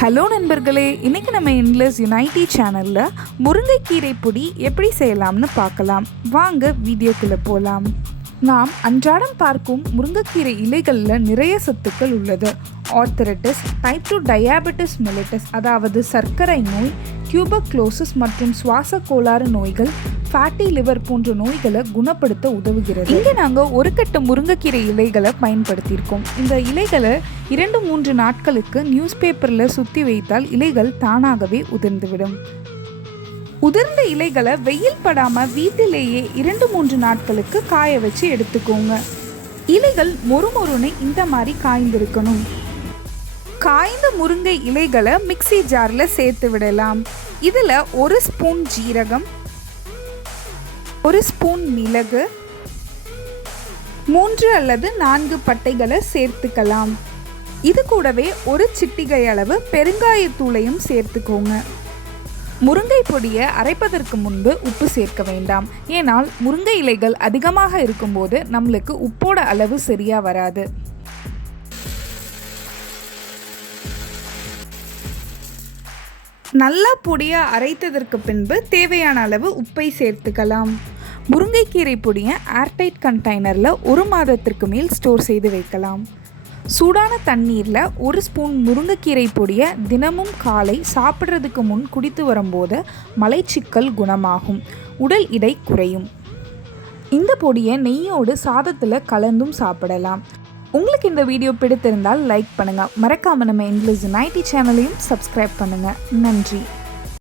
Hello நண்பர்களே, இன்றைக்கி நம்ம என்லெஸ் யுனைட்டி சேனலில் முருங்கைக்கீரை பொடி எப்படி செய்யலாம்னு பார்க்கலாம். வாங்க வீடியோக்குள்ளே போகலாம். நாம் அன்றாடம் பார்க்கும் முருங்கைக்கீரை இலைகளில் நிறைய சத்துக்கள் உள்ளது. ஆர்த்தரைட்டிஸ், டைப் 2 டயாபெட்டிஸ் மெலிட்டஸ் அதாவது சர்க்கரை நோய், டியூபர்குலோசிஸ் மற்றும் சுவாச கோளாறு நோய்கள், ஃபேட்டி லிவர் போன்ற நோய்களை குணப்படுத்த உதவுகிறது. இங்கே நாங்கள் ஒரு கட்டு முருங்கைக்கீரை இலைகளை பயன்படுத்தியிருக்கோம். இந்த இலைகளை 2-3 நாட்களுக்கு நியூஸ் பேப்பரில் சுற்றி வைத்தால் இலைகள் தானாகவே உதிர்ந்துவிடும். உதிர்ந்த இலைகளை வெயில் படாமல் வீட்டிலேயே 2-3 நாட்களுக்கு காய வச்சு எடுத்துக்கோங்க. இலைகள் மொறுமொறுன்னு இந்த மாதிரி காய்ந்திருக்கணும். காய்ந்த முருங்கை இலைகளை மிக்சி ஜாரில் சேர்த்து விடலாம். இதில் 1 ஸ்பூன் ஜீரகம், 1 ஸ்பூன் மிளகு, 3 அல்லது 4 பட்டைகளை சேர்த்துக்கலாம். இது கூடவே 1 சிட்டிகை அளவு பெருங்காயத்தூளையும் சேர்த்துக்கோங்க. முருங்கை பொடியை அரைப்பதற்கு முன்பு உப்பு சேர்க்க வேண்டாம். ஏனால் முருங்கை இலைகள் அதிகமாக இருக்கும்போது நம்மளுக்கு உப்போட அளவு சரியாக வராது. நல்லா பொடியாக அரைத்ததற்கு பின்பு தேவையான அளவு உப்பை சேர்த்துக்கலாம். முருங்கைக்கீரை பொடியை ஏர்டைட் கண்டெய்னரில் 1 மாதத்திற்கு மேல் ஸ்டோர் செய்து வைக்கலாம். சூடான தண்ணீரில் 1 ஸ்பூன் முருங்கைக்கீரை பொடியை தினமும் காலை சாப்பிட்றதுக்கு முன் குடித்து வரும்போது மலைச்சிக்கல் குணமாகும், உடல் எடை குறையும். இந்த பொடியை நெய்யோடு சாதத்தில் கலந்தும் சாப்பிடலாம். உங்களுக்கு இந்த வீடியோ பிடித்திருந்தால் லைக் பண்ணுங்கள். மறக்காமல் நம்ம என்லெஸ் யுனைட்டி சேனலையும் சப்ஸ்கிரைப் பண்ணுங்கள். நன்றி.